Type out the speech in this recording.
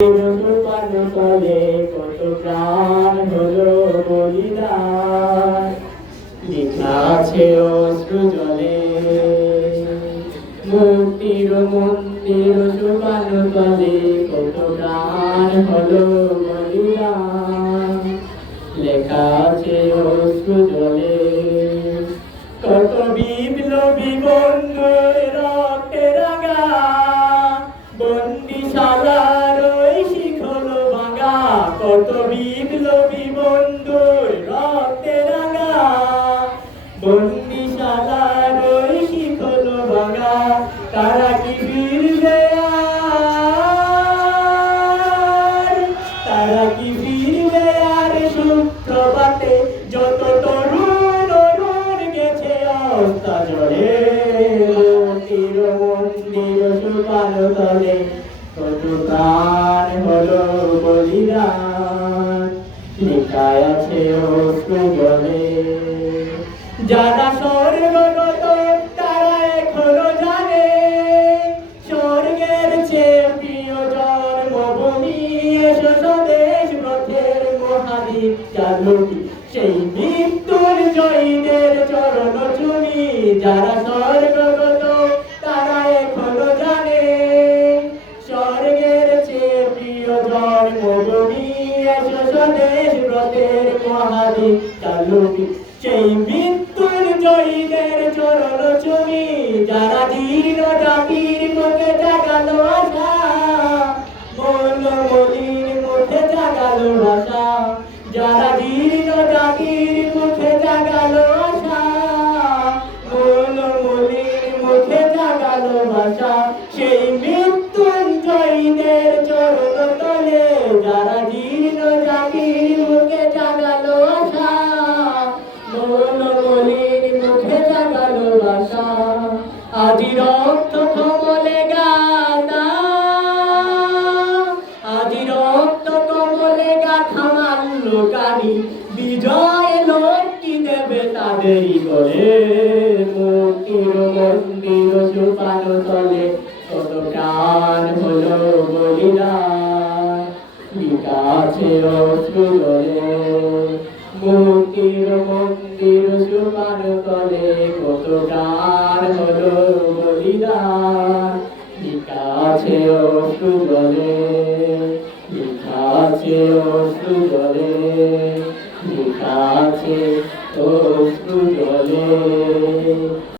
তলে কত প্রাণ হলো বলিদান, লেখা আছে অশ্রু জলে। মুক্তির মন্দির শুকান তলে কত প্রাণ হলো বলিদান, লেখা আছে অশ্রু জলে। কত বিপ্লবী বন্ধুর রক্তে রাঙা বন্দিশালার ওই শিখল ভাঙা, কত বিপ্লবী বন্ধুর রক্তে রাঙা বন্দিশালার ওই শিখল ভাঙা। তারা কি ফিরবে আর, তারা কি ফিরবে আর সুপ্রভাতে, যত তরুণ অরুণ গেছে অস্তা জলে। মুক্তির মন্দির শুকান তলে কত প্রাণ হলো বলিদান, লেখা আছে অশ্রু জলে। যারা স্বর্গগত তারা এখনো জানে স্বর্গের চেয়ে প্রিয় জন্মভূমি, এসো স্বদেশ ব্রতের মহাদ্বীপ চালুকি, সেই মৃত্যুর জয়ীদের চরণ চুমি। যারা স্বর্গগত তারা এখনো জানে স্বর্গের চেয়ে প্রিয় জন্মভূমি, এসো স্বদেশ ব্রতের মহাদ্বীপ চালুকি, সেই মৃত্যুর জয়ীদের চরণ চুমি। যারা জীর্ণ জাতির মুখে জাগালো আশা, মৌল মলির মুখে জাগালো আশা। যারা জীর্ণ জাতির মুখে জাগালো আশা, মৌল মলির মুখে জাগালো আশা, সেই মৃত্যুঞ্জয়ীদের চরণ তলে। যারা জীর্ণ জাতির মুখে জাগালো আশা, মৌল মলির মুখে জাগালো আশা। আজি রক্ত কমলে গাথা, আজি রক্ত কমলে গাথা মাল্য কানি, বিজয় লক্ষ্মী দেবে তাদেরই করে। মুক্তির মন্দির শুকান তলে কত প্রাণ হলো বলিদান, লেখা আছে অশ্রু জলে। মুক্তির মন্দির শুকান তলে কত প্রাণ হলো বলিদান, লেখা আছে অশ্রু জলে। লেখা আছে অশ্রু জলে, লেখা আছে অশ্রু জলে।